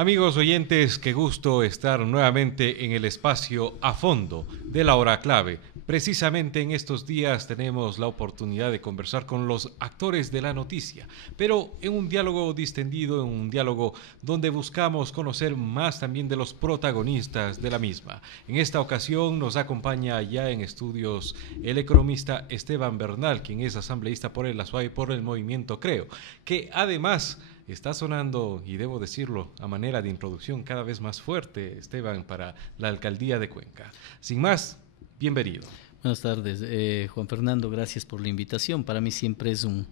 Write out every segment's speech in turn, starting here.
Amigos oyentes, qué gusto estar nuevamente en el espacio A Fondo de la Hora Clave. Precisamente en estos días tenemos la oportunidad de conversar con los actores de la noticia, pero en un diálogo distendido, en un diálogo donde buscamos conocer más también de los protagonistas de la misma. En esta ocasión nos acompaña ya en estudios el economista Esteban Bernal, quien es asambleísta por el ASUAI, por el movimiento Creo, que además está sonando, y debo decirlo a manera de introducción, cada vez más fuerte, Esteban, para la alcaldía de Cuenca. Sin más, bienvenido. Buenas tardes, Juan Fernando, gracias por la invitación. Para mí siempre es un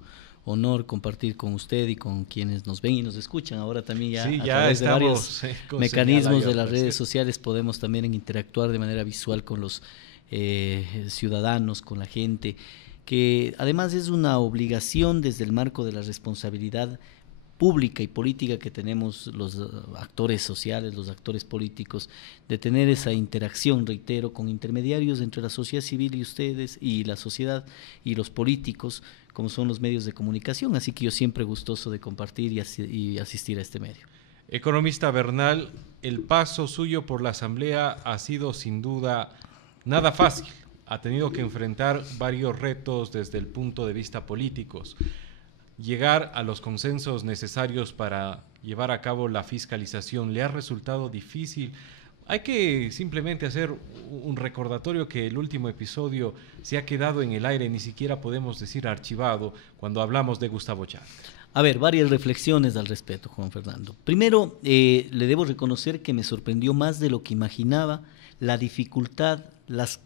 honor compartir con usted y con quienes nos ven y nos escuchan. Ahora también ya, sí, a ya través de varios mecanismos de las redes sociales podemos también interactuar de manera visual con los ciudadanos, con la gente, que además es una obligación desde el marco de la responsabilidad pública y política que tenemos los actores sociales, los actores políticos, de tener esa interacción, reitero, con intermediarios entre la sociedad civil y ustedes, y la sociedad y los políticos, como son los medios de comunicación, así que yo siempre gustoso de compartir y asistir a este medio. Economista Bernal, el paso suyo por la Asamblea ha sido sin duda nada fácil, ha tenido que enfrentar varios retos desde el punto de vista políticos. Llegar a los consensos necesarios para llevar a cabo la fiscalización le ha resultado difícil. Hay que simplemente hacer un recordatorio que el último episodio se ha quedado en el aire, ni siquiera podemos decir archivado cuando hablamos de Gustavo Chávez. A ver, varias reflexiones al respecto, Juan Fernando. Primero, le debo reconocer que me sorprendió más de lo que imaginaba la dificultad, las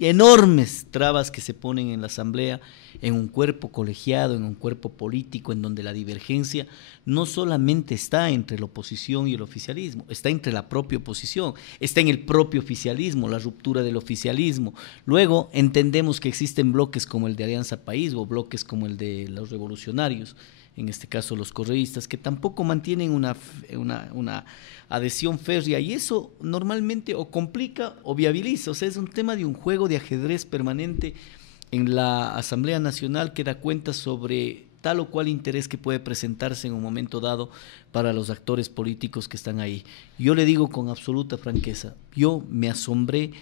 enormes trabas que se ponen en la Asamblea, en un cuerpo colegiado, en un cuerpo político, en donde la divergencia no solamente está entre la oposición y el oficialismo, está entre la propia oposición, está en el propio oficialismo, la ruptura del oficialismo. Luego entendemos que existen bloques como el de Alianza País o bloques como el de los revolucionarios, en este caso los correístas, que tampoco mantienen una adhesión férrea, y eso normalmente o complica o viabiliza. O sea, es un tema de un juego de ajedrez permanente en la Asamblea Nacional que da cuenta sobre tal o cual interés que puede presentarse en un momento dado para los actores políticos que están ahí. Yo le digo con absoluta franqueza, yo me asombré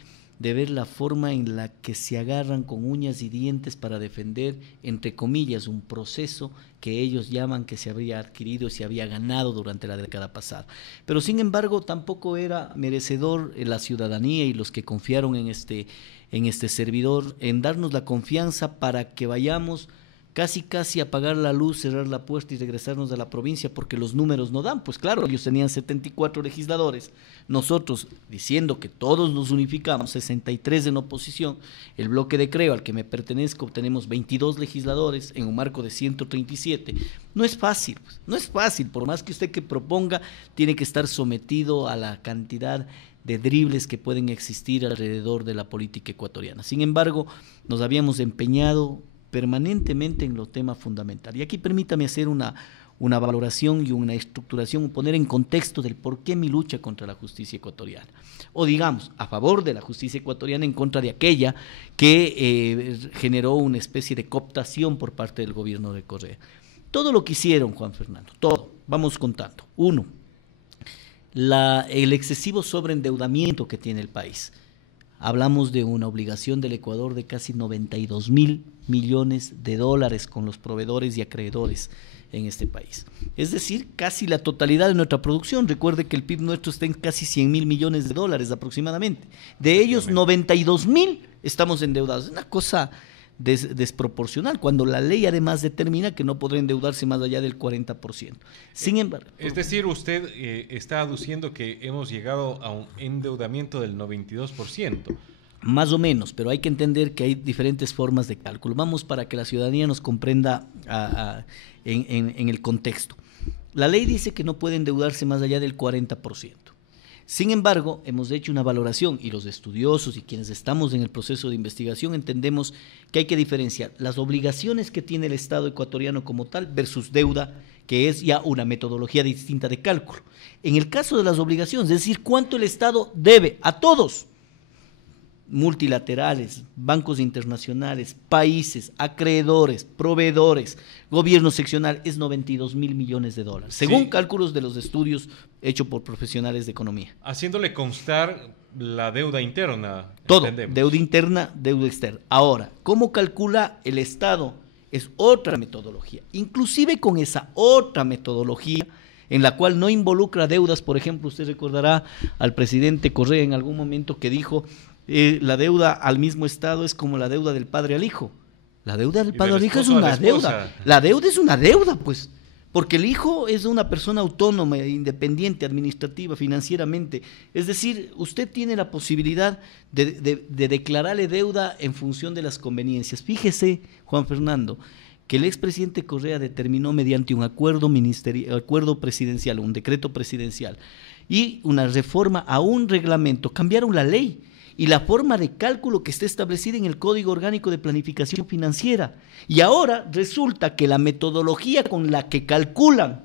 de ver la forma en la que se agarran con uñas y dientes para defender, entre comillas, un proceso que ellos llaman que se había adquirido y se había ganado durante la década pasada. Pero sin embargo tampoco era merecedor la ciudadanía y los que confiaron en este servidor en darnos la confianza para que vayamos casi apagar la luz, cerrar la puerta y regresarnos a la provincia, porque los números no dan. Pues claro, ellos tenían 74 legisladores, nosotros diciendo que todos nos unificamos, 63 en oposición, el bloque de Creo al que me pertenezco tenemos 22 legisladores en un marco de 137, no es fácil, pues, no es fácil, por más que usted que proponga, tiene que estar sometido a la cantidad de dribles que pueden existir alrededor de la política ecuatoriana. Sin embargo, nos habíamos empeñado permanentemente en los temas fundamentales. Y aquí permítame hacer una valoración y una estructuración, poner en contexto del por qué mi lucha contra la justicia ecuatoriana. O digamos, a favor de la justicia ecuatoriana en contra de aquella que generó una especie de cooptación por parte del gobierno de Correa. Todo lo que hicieron, Juan Fernando, todo, vamos contando. Uno, el excesivo sobreendeudamiento que tiene el país. Hablamos de una obligación del Ecuador de casi 92.000 millones de dólares con los proveedores y acreedores en este país. Es decir, casi la totalidad de nuestra producción. Recuerde que el PIB nuestro está en casi 100.000 millones de dólares aproximadamente. De ellos, 92.000 estamos endeudados. Es una cosa desproporcional, cuando la ley además determina que no podrá endeudarse más allá del 40%. Sin embargo, es decir, usted está aduciendo que hemos llegado a un endeudamiento del 92%. Más o menos, pero hay que entender que hay diferentes formas de cálculo. Vamos para que la ciudadanía nos comprenda en el contexto. La ley dice que no puede endeudarse más allá del 40%. Sin embargo, hemos hecho una valoración y los estudiosos y quienes estamos en el proceso de investigación entendemos que hay que diferenciar las obligaciones que tiene el Estado ecuatoriano como tal versus deuda, que es ya una metodología distinta de cálculo. En el caso de las obligaciones, es decir, cuánto el Estado debe a todos, multilaterales, bancos internacionales, países, acreedores, proveedores, gobierno seccional, es 92.000 millones de dólares, según cálculos de los estudios hechos por profesionales de economía. Haciéndole constar la deuda interna. Todo, entendemos. deuda interna, deuda externa. Ahora, ¿cómo calcula el Estado? Es otra metodología. Inclusive con esa otra metodología, en la cual no involucra deudas, por ejemplo, usted recordará al presidente Correa en algún momento que dijo, la deuda al mismo Estado es como la deuda del padre al hijo. La deuda del padre al hijo es una deuda. La deuda es una deuda, pues, porque el hijo es una persona autónoma, independiente, administrativa, financieramente. Es decir, usted tiene la posibilidad de declararle deuda en función de las conveniencias. Fíjese, Juan Fernando, que el expresidente Correa determinó mediante un acuerdo presidencial, un decreto presidencial y una reforma a un reglamento, cambiaron la ley y la forma de cálculo que está establecida en el Código Orgánico de Planificación Financiera. Y ahora resulta que la metodología con la que calculan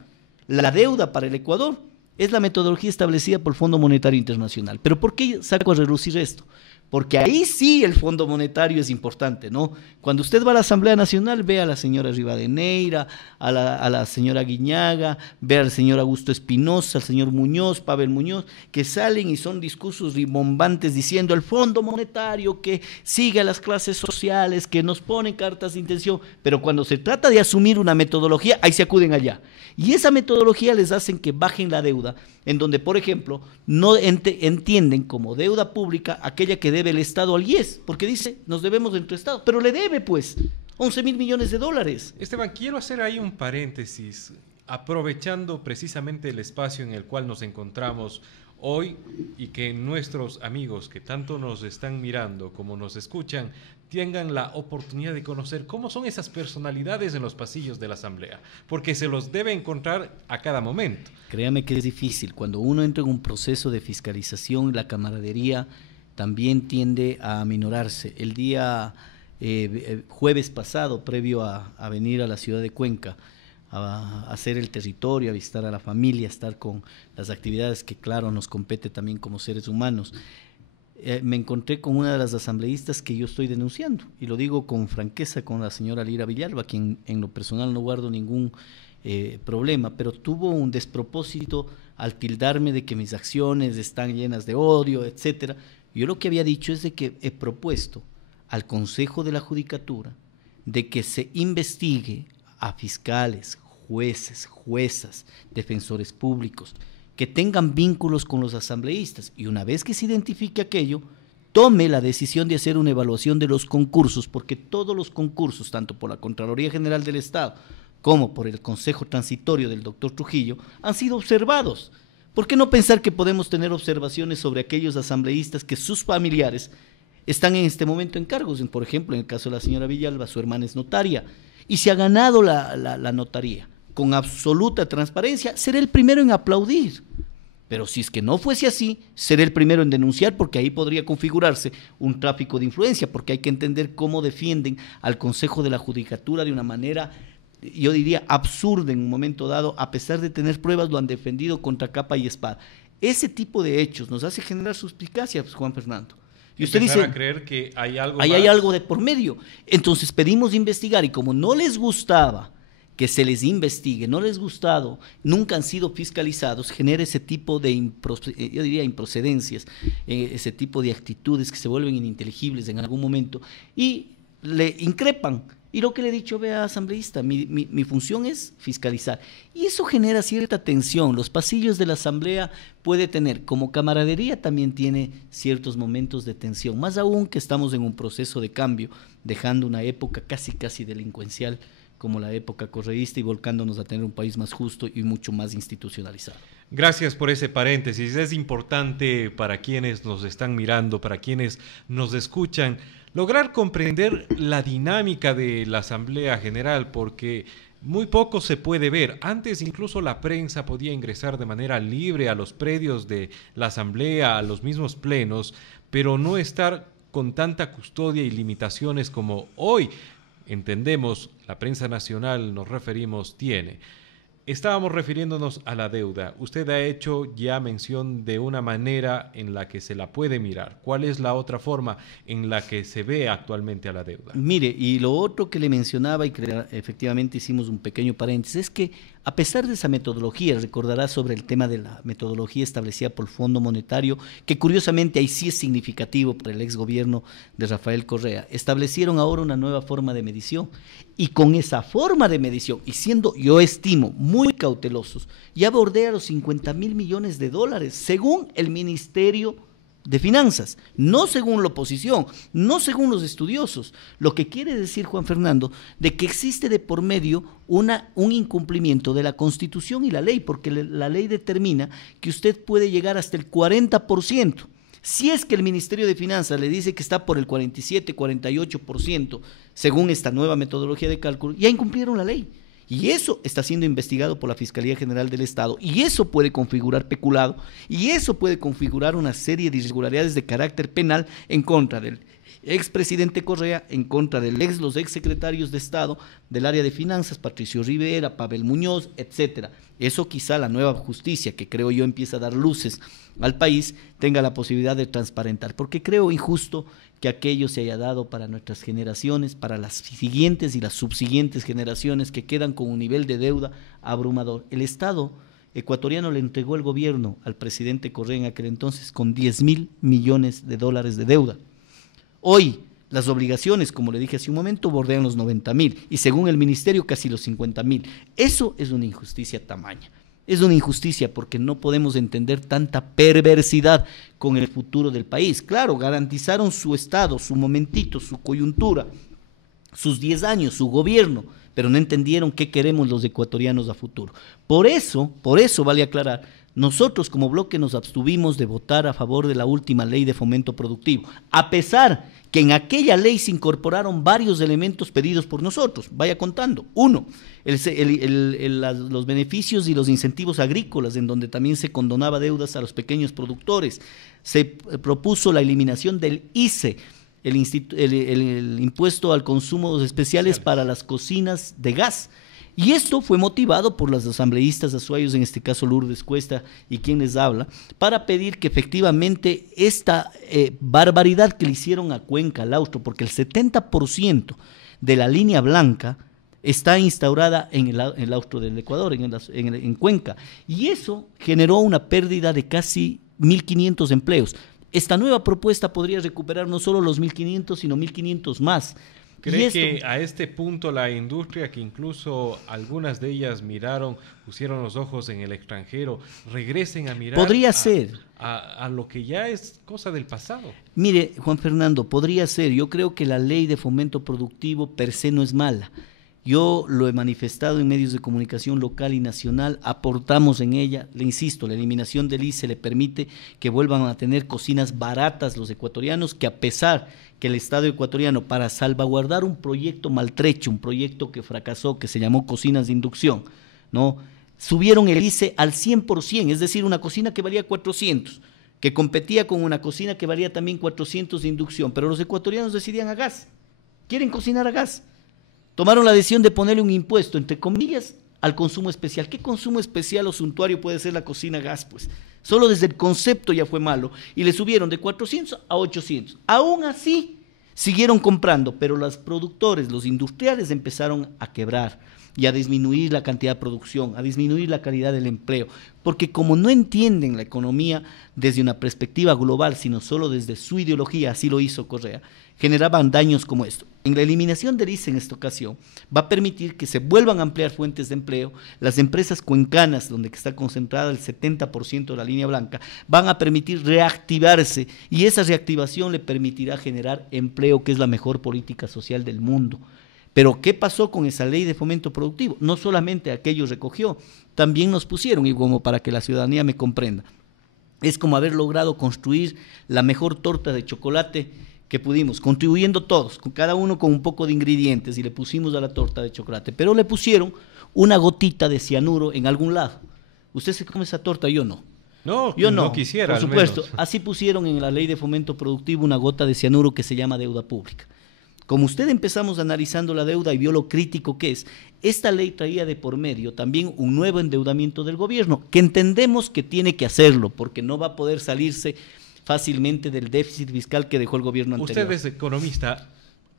la deuda para el Ecuador es la metodología establecida por el Fondo Monetario Internacional. ¿Pero por qué saco a relucir esto? Porque ahí sí el Fondo Monetario es importante, ¿no? Cuando usted va a la Asamblea Nacional, ve a la señora Rivadeneira, a la señora Guiñaga, ve al señor Augusto Espinosa, al señor Muñoz, Pavel Muñoz, que salen y son discursos rimbombantes diciendo el Fondo Monetario que sigue a las clases sociales, que nos ponen cartas de intención, pero cuando se trata de asumir una metodología, ahí se acuden allá. Y esa metodología les hacen que bajen la deuda, en donde, por ejemplo, no entienden como deuda pública aquella que debe el Estado al IES, porque dice, nos debemos de nuestro Estado, pero le debe pues 11.000 millones de dólares. Esteban, quiero hacer ahí un paréntesis, aprovechando precisamente el espacio en el cual nos encontramos hoy y que nuestros amigos que tanto nos están mirando como nos escuchan tengan la oportunidad de conocer cómo son esas personalidades en los pasillos de la Asamblea, porque se los debe encontrar a cada momento. Créame que es difícil. Cuando uno entra en un proceso de fiscalización, la camaradería también tiende a aminorarse. El día jueves pasado, previo a venir a la ciudad de Cuenca, a hacer el territorio, a visitar a la familia, a estar con las actividades que claro nos compete también como seres humanos, me encontré con una de las asambleístas que yo estoy denunciando, y lo digo con franqueza, con la señora Lira Villalba, quien en lo personal no guardo ningún problema, pero tuvo un despropósito al tildarme de que mis acciones están llenas de odio, etcétera. Yo lo que había dicho es de que he propuesto al Consejo de la Judicatura de que se investigue a fiscales, jueces, juezas, defensores públicos, que tengan vínculos con los asambleístas, y una vez que se identifique aquello, tome la decisión de hacer una evaluación de los concursos, porque todos los concursos, tanto por la Contraloría General del Estado como por el Consejo Transitorio del doctor Trujillo, han sido observados. ¿Por qué no pensar que podemos tener observaciones sobre aquellos asambleístas que sus familiares están en este momento en cargos? Por ejemplo, en el caso de la señora Villalba, su hermana es notaria y se ha ganado la notaría con absoluta transparencia. Seré el primero en aplaudir, pero si es que no fuese así, seré el primero en denunciar, porque ahí podría configurarse un tráfico de influencia, porque hay que entender cómo defienden al Consejo de la Judicatura de una manera, yo diría, absurda en un momento dado. A pesar de tener pruebas, lo han defendido contra capa y espada. Ese tipo de hechos nos hace generar suspicacia, pues, Juan Fernando. Y usted dice, a creer que hay algo ahí hay algo de por medio. Entonces pedimos investigar, y como no les gustaba que se les investigue, no les gustado, nunca han sido fiscalizados, genera ese tipo de, yo diría, improcedencias, ese tipo de actitudes que se vuelven ininteligibles en algún momento, y le increpan. Y lo que le he dicho, vea, asambleísta, mi función es fiscalizar. Y eso genera cierta tensión. Los pasillos de la asamblea puede tener, como camaradería también tiene ciertos momentos de tensión, más aún que estamos en un proceso de cambio, dejando una época casi delincuencial como la época correísta y volcándonos a tener un país más justo y mucho más institucionalizado. Gracias por ese paréntesis. Es importante para quienes nos están mirando, para quienes nos escuchan, lograr comprender la dinámica de la Asamblea General, porque muy poco se puede ver. Antes incluso la prensa podía ingresar de manera libre a los predios de la Asamblea, a los mismos plenos, pero no estar con tanta custodia y limitaciones como hoy entendemos, la prensa nacional, nos referimos, tiene. Estábamos refiriéndonos a la deuda. Usted ha hecho ya mención de una manera en la que se la puede mirar. ¿Cuál es la otra forma en la que se ve actualmente a la deuda? Mire, y lo otro que le mencionaba y que efectivamente hicimos un pequeño paréntesis, es que a pesar de esa metodología, recordará sobre el tema de la metodología establecida por el Fondo Monetario, que curiosamente ahí sí es significativo para el exgobierno de Rafael Correa, establecieron ahora una nueva forma de medición. Y con esa forma de medición, y siendo, yo estimo, muy cautelosos, ya bordea los 50.000 millones de dólares, según el Ministerio de Finanzas, no según la oposición, no según los estudiosos. Lo que quiere decir, Juan Fernando, de que existe de por medio un incumplimiento de la Constitución y la ley, porque la ley determina que usted puede llegar hasta el 40%. Si es que el Ministerio de Finanzas le dice que está por el 47, 48%, según esta nueva metodología de cálculo, ya incumplieron la ley. Y eso está siendo investigado por la Fiscalía General del Estado, y eso puede configurar peculado, y eso puede configurar una serie de irregularidades de carácter penal en contra del expresidente Correa, en contra de los exsecretarios de Estado del área de finanzas, Patricio Rivera, Pavel Muñoz, etcétera. Eso quizá la nueva justicia, que creo yo empieza a dar luces al país, tenga la posibilidad de transparentar, porque creo injusto que aquello se haya dado para nuestras generaciones, para las siguientes y las subsiguientes generaciones que quedan con un nivel de deuda abrumador. El Estado ecuatoriano le entregó el gobierno al presidente Correa en aquel entonces con 10.000 millones de dólares de deuda. Hoy las obligaciones, como le dije hace un momento, bordean los 90.000 y según el ministerio casi los 50.000. Eso es una injusticia tamaña. Es una injusticia porque no podemos entender tanta perversidad con el futuro del país. Claro, garantizaron su estado, su momentito, su coyuntura, sus 10 años, su gobierno, pero no entendieron qué queremos los ecuatorianos a futuro. Por eso vale aclarar, nosotros como bloque nos abstuvimos de votar a favor de la última ley de fomento productivo, a pesar que en aquella ley se incorporaron varios elementos pedidos por nosotros. Vaya contando. Uno, los beneficios y los incentivos agrícolas, en donde también se condonaba deudas a los pequeños productores. Se propuso la eliminación del ICE, el impuesto al consumo especiales para las cocinas de gas. Y esto fue motivado por las asambleístas azuayos, en este caso Lourdes Cuesta y quien les habla, para pedir que efectivamente esta barbaridad que le hicieron a Cuenca, al Austro, porque el 70% de la línea blanca está instaurada en el Austro del Ecuador, en Cuenca, y eso generó una pérdida de casi 1.500 empleos. Esta nueva propuesta podría recuperar no solo los 1.500, sino 1.500 más. ¿Cree que a este punto la industria, que incluso algunas de ellas pusieron los ojos en el extranjero, regresen a mirar a lo que ya es cosa del pasado? Mire, Juan Fernando, podría ser. Yo creo que la ley de fomento productivo per se no es mala. Yo lo he manifestado en medios de comunicación local y nacional, aportamos en ella, le insisto, la eliminación del ICE le permite que vuelvan a tener cocinas baratas los ecuatorianos, que a pesar que el Estado ecuatoriano, para salvaguardar un proyecto maltrecho, un proyecto que fracasó, que se llamó Cocinas de Inducción, ¿no?, subieron el ICE al 100%, es decir, una cocina que valía 400, que competía con una cocina que valía también 400 de inducción, pero los ecuatorianos decidían a gas, quieren cocinar a gas. Tomaron la decisión de ponerle un impuesto, entre comillas, al consumo especial. ¿Qué consumo especial o suntuario puede ser la cocina a gas? Pues solo desde el concepto ya fue malo, y le subieron de 400 a 800. Aún así, siguieron comprando, pero los productores, los industriales empezaron a quebrar y a disminuir la cantidad de producción, a disminuir la calidad del empleo, porque como no entienden la economía desde una perspectiva global, sino solo desde su ideología, así lo hizo Correa, generaban daños como esto. En la eliminación del ICE en esta ocasión va a permitir que se vuelvan a ampliar fuentes de empleo. Las empresas cuencanas, donde está concentrada el 70% de la línea blanca, van a permitir reactivarse, y esa reactivación le permitirá generar empleo, que es la mejor política social del mundo. Pero ¿qué pasó con esa ley de fomento productivo? No solamente aquello recogió, también nos pusieron, y como para que la ciudadanía me comprenda, es como haber logrado construir la mejor torta de chocolate que pudimos, contribuyendo todos, con cada uno con un poco de ingredientes, y le pusimos a la torta de chocolate, pero le pusieron una gotita de cianuro en algún lado. ¿Usted se come esa torta? Yo no. No, yo no quisiera. Por supuesto, así pusieron en la ley de fomento productivo una gota de cianuro que se llama deuda pública. Como usted empezamos analizando la deuda y vio lo crítico que es, esta ley traía de por medio también un nuevo endeudamiento del gobierno, que entendemos que tiene que hacerlo, porque no va a poder salirse fácilmente del déficit fiscal que dejó el gobierno anterior. Usted es economista,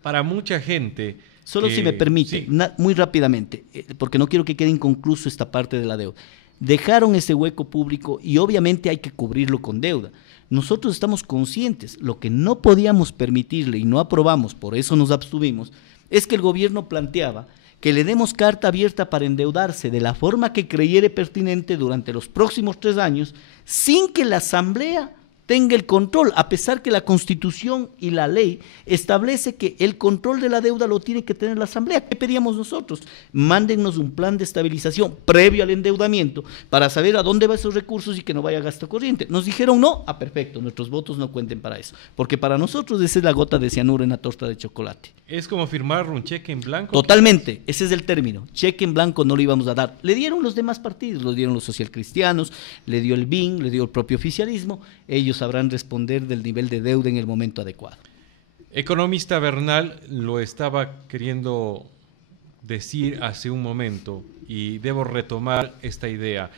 para mucha gente… Solo si me permite, sí. Muy rápidamente, porque no quiero que quede inconcluso esta parte de la deuda. Dejaron ese hueco público y obviamente hay que cubrirlo con deuda. Nosotros estamos conscientes, lo que no podíamos permitirle y no aprobamos, por eso nos abstuvimos, es que el gobierno planteaba que le demos carta abierta para endeudarse de la forma que creyere pertinente durante los próximos 3 años, sin que la Asamblea tenga el control, a pesar que la Constitución y la ley establece que el control de la deuda lo tiene que tener la Asamblea. ¿Qué pedíamos nosotros? Mándennos un plan de estabilización previo al endeudamiento para saber a dónde van esos recursos y que no vaya a gasto corriente. Nos dijeron no, perfecto, nuestros votos no cuenten para eso, porque para nosotros esa es la gota de cianuro en la torta de chocolate. ¿Es como firmar un cheque en blanco? Totalmente, ese es el término. Cheque en blanco no lo íbamos a dar. Le dieron los demás partidos, lo dieron los socialcristianos, le dio el BIN, le dio el propio oficialismo. Ellos sabrán responder del nivel de deuda en el momento adecuado. Economista Bernal lo estaba queriendo decir hace un momento y debo retomar esta idea.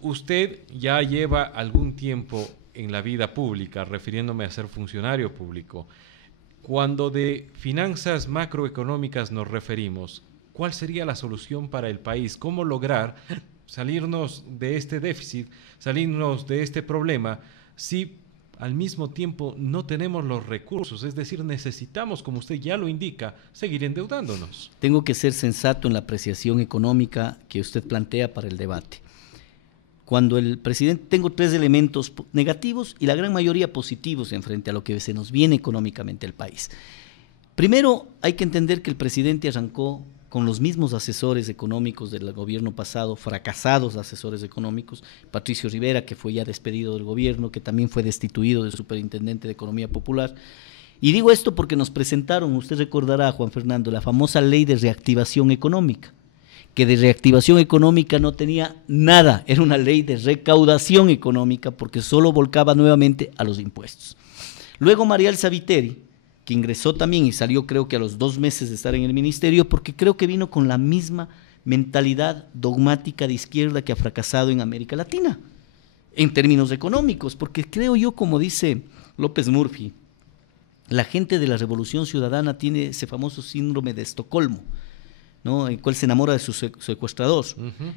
Usted ya lleva algún tiempo en la vida pública, refiriéndome a ser funcionario público. Cuando de finanzas macroeconómicas nos referimos, ¿cuál sería la solución para el país? ¿Cómo lograr salirnos de este déficit, salirnos de este problema, si al mismo tiempo no tenemos los recursos? Es decir, necesitamos, como usted ya lo indica, seguir endeudándonos. Tengo que ser sensato en la apreciación económica que usted plantea para el debate. Cuando el presidente, tengo 3 elementos negativos y la gran mayoría positivos en frente a lo que se nos viene económicamente al país. Primero, hay que entender que el presidente arrancó con los mismos asesores económicos del gobierno pasado, fracasados asesores económicos, Patricio Rivera, que fue ya despedido del gobierno, que también fue destituido de superintendente de Economía Popular. Y digo esto porque nos presentaron, usted recordará, Juan Fernando, la famosa ley de reactivación económica, que de reactivación económica no tenía nada, era una ley de recaudación económica porque solo volcaba nuevamente a los impuestos. Luego María Elsa Viteri, que ingresó también y salió creo que a los 2 meses de estar en el ministerio, porque creo que vino con la misma mentalidad dogmática de izquierda que ha fracasado en América Latina, en términos económicos, porque creo yo, como dice López Murphy, la gente de la Revolución Ciudadana tiene ese famoso síndrome de Estocolmo, ¿no? En el cual se enamora de su secuestrador.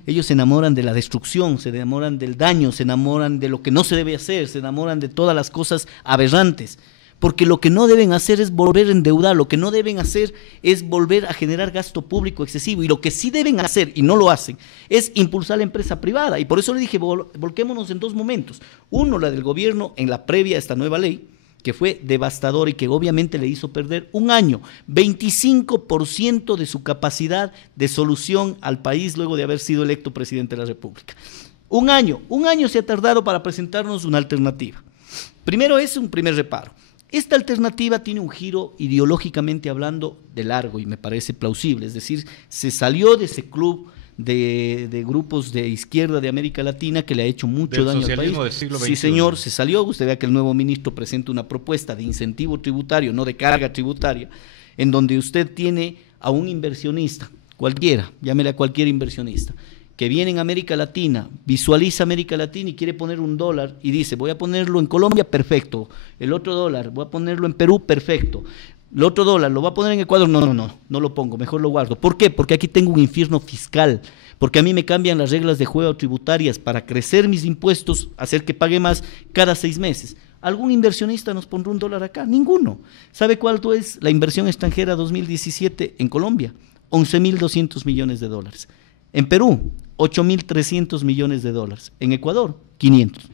Ellos se enamoran de la destrucción, se enamoran del daño, se enamoran de lo que no se debe hacer, se enamoran de todas las cosas aberrantes, porque lo que no deben hacer es volver a endeudar, lo que no deben hacer es volver a generar gasto público excesivo, y lo que sí deben hacer, y no lo hacen, es impulsar la empresa privada, y por eso le dije, volquémonos en 2 momentos. Uno, la del gobierno en la previa a esta nueva ley, que fue devastador y que obviamente le hizo perder un año, 25% de su capacidad de solución al país luego de haber sido electo presidente de la República. Un año se ha tardado para presentarnos una alternativa. Primero, es un primer reparo. Esta alternativa tiene un giro ideológicamente hablando de largo y me parece plausible, es decir, se salió de ese club de grupos de izquierda de América Latina que le ha hecho mucho daño al país. Del siglo XXI. Sí, señor, se salió. Usted vea que el nuevo ministro presenta una propuesta de incentivo tributario, no de carga tributaria, en donde usted tiene a un inversionista, cualquiera, llámele a cualquier inversionista, que viene en América Latina, visualiza América Latina y quiere poner $1 y dice, voy a ponerlo en Colombia, perfecto, el otro dólar, voy a ponerlo en Perú, perfecto, el otro dólar, ¿lo va a poner en Ecuador? No lo pongo, mejor lo guardo. ¿Por qué? Porque aquí tengo un infierno fiscal, porque a mí me cambian las reglas de juego tributarias para crecer mis impuestos, hacer que pague más cada 6 meses. ¿Algún inversionista nos pondrá $1 acá? Ninguno. ¿Sabe cuánto es la inversión extranjera 2017 en Colombia? 11.200 millones de dólares. En Perú, 8.300 millones de dólares. En Ecuador, 500.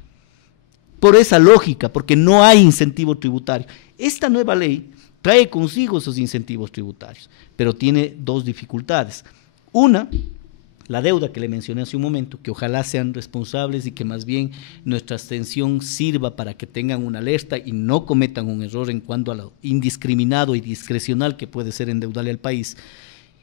Por esa lógica, porque no hay incentivo tributario. Esta nueva ley trae consigo esos incentivos tributarios, pero tiene 2 dificultades. Una, la deuda que le mencioné hace un momento, que ojalá sean responsables y que más bien nuestra abstención sirva para que tengan una alerta y no cometan un error en cuanto a lo indiscriminado y discrecional que puede ser endeudarle al país.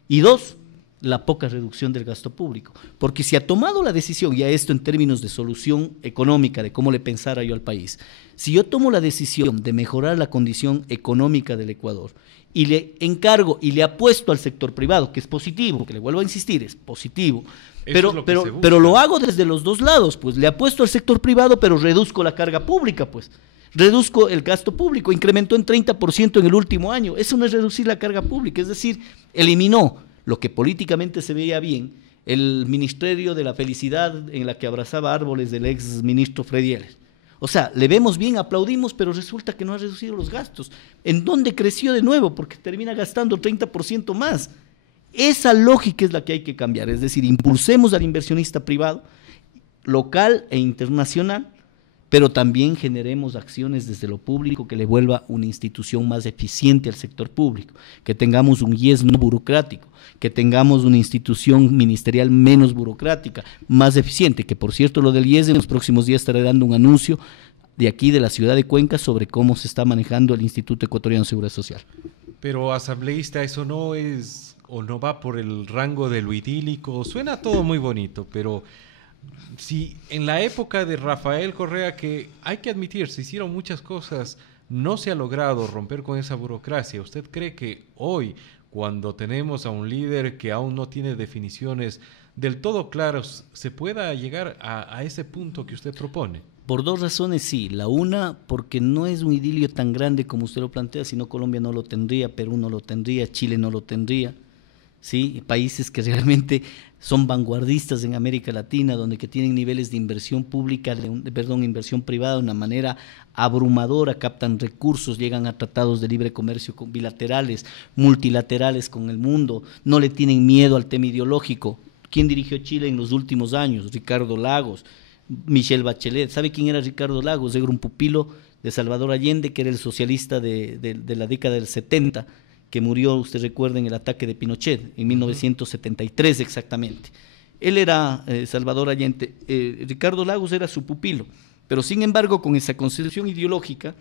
Y 2, la poca reducción del gasto público. Porque si ha tomado la decisión, ya esto en términos de solución económica, de cómo le pensara yo al país, si yo tomo la decisión de mejorar la condición económica del Ecuador y le encargo y le apuesto al sector privado, que es positivo, que le vuelvo a insistir, es positivo, pero lo hago desde los dos lados, pues le apuesto al sector privado, pero reduzco la carga pública, pues. Reduzco el gasto público, incrementó en 30% en el último año. Eso no es reducir la carga pública, es decir, eliminó lo que políticamente se veía bien, el Ministerio de la Felicidad en la que abrazaba árboles del ex ministro Freddy Heller. O sea, le vemos bien, aplaudimos, pero resulta que no ha reducido los gastos. ¿En dónde creció de nuevo? Porque termina gastando 30% más. Esa lógica es la que hay que cambiar, es decir, impulsemos al inversionista privado, local e internacional, pero también generemos acciones desde lo público que le vuelva una institución más eficiente al sector público, que tengamos un IES no burocrático, que tengamos una institución ministerial menos burocrática, más eficiente, que por cierto lo del IES en los próximos días estaré dando un anuncio de aquí de la ciudad de Cuenca sobre cómo se está manejando el Instituto Ecuatoriano de Seguridad Social. Pero asambleísta, eso no es o no va por el rango de lo idílico, suena todo muy bonito, pero si en la época de Rafael Correa, que hay que admitir, se hicieron muchas cosas, no se ha logrado romper con esa burocracia. ¿Usted cree que hoy, cuando tenemos a un líder que aún no tiene definiciones del todo claras, se pueda llegar a ese punto que usted propone? Por dos razones sí. La una, porque no es un idilio tan grande como usted lo plantea, sino Colombia no lo tendría, Perú no lo tendría, Chile no lo tendría. ¿Sí? Países que realmente son vanguardistas en América Latina, donde que tienen niveles de inversión pública, inversión privada de una manera abrumadora, captan recursos, llegan a tratados de libre comercio bilaterales, multilaterales con el mundo, no le tienen miedo al tema ideológico. ¿Quién dirigió Chile en los últimos años? Ricardo Lagos, Michelle Bachelet. ¿Sabe quién era Ricardo Lagos? Era un pupilo de Salvador Allende, que era el socialista de la década del 70, que murió, usted recuerda, en el ataque de Pinochet, en 1973 exactamente. Él era Salvador Allende, Ricardo Lagos era su pupilo, pero sin embargo con esa concepción ideológica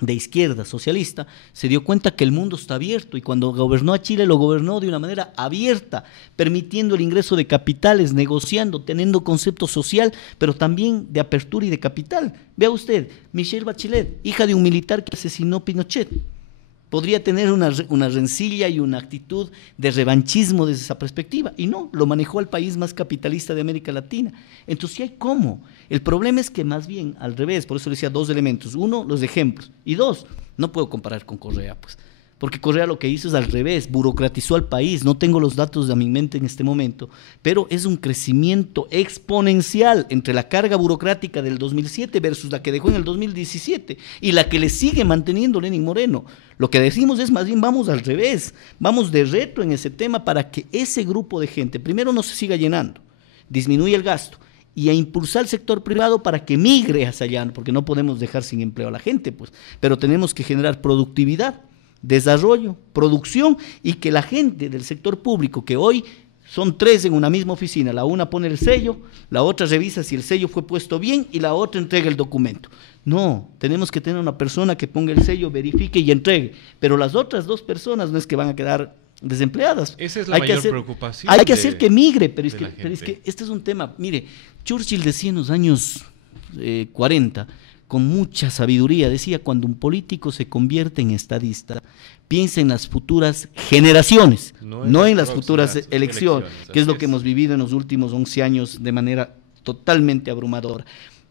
de izquierda, socialista, se dio cuenta que el mundo está abierto y cuando gobernó a Chile lo gobernó de una manera abierta, permitiendo el ingreso de capitales, negociando, teniendo concepto social, pero también de apertura y de capital. Vea usted, Michelle Bachelet, hija de un militar que asesinó Pinochet, podría tener una rencilla y una actitud de revanchismo desde esa perspectiva, y no, lo manejó al país más capitalista de América Latina. Entonces, ¿sí hay cómo? El problema es que más bien, al revés, por eso le decía dos elementos, uno, los ejemplos, y dos, no puedo comparar con Correa, pues, porque Correa lo que hizo es al revés, burocratizó al país, no tengo los datos a mi mente en este momento, pero es un crecimiento exponencial entre la carga burocrática del 2007 versus la que dejó en el 2017 y la que le sigue manteniendo Lenín Moreno. Lo que decimos es más bien vamos al revés, vamos de retro en ese tema para que ese grupo de gente primero no se siga llenando, disminuya el gasto y a impulsar el sector privado para que migre hacia allá, porque no podemos dejar sin empleo a la gente, pues, pero tenemos que generar productividad, desarrollo, producción y que la gente del sector público, que hoy son tres en una misma oficina, la una pone el sello, la otra revisa si el sello fue puesto bien y la otra entrega el documento. No, tenemos que tener una persona que ponga el sello, verifique y entregue, pero las otras dos personas no es que van a quedar desempleadas. Esa es la mayor preocupación. Hay que hacer que migre, pero es que este es un tema, mire, Churchill decía en los años 40, con mucha sabiduría, decía, cuando un político se convierte en estadista, piensa en las futuras generaciones, no en las futuras elecciones, que es lo que hemos vivido en los últimos 11 años de manera totalmente abrumadora.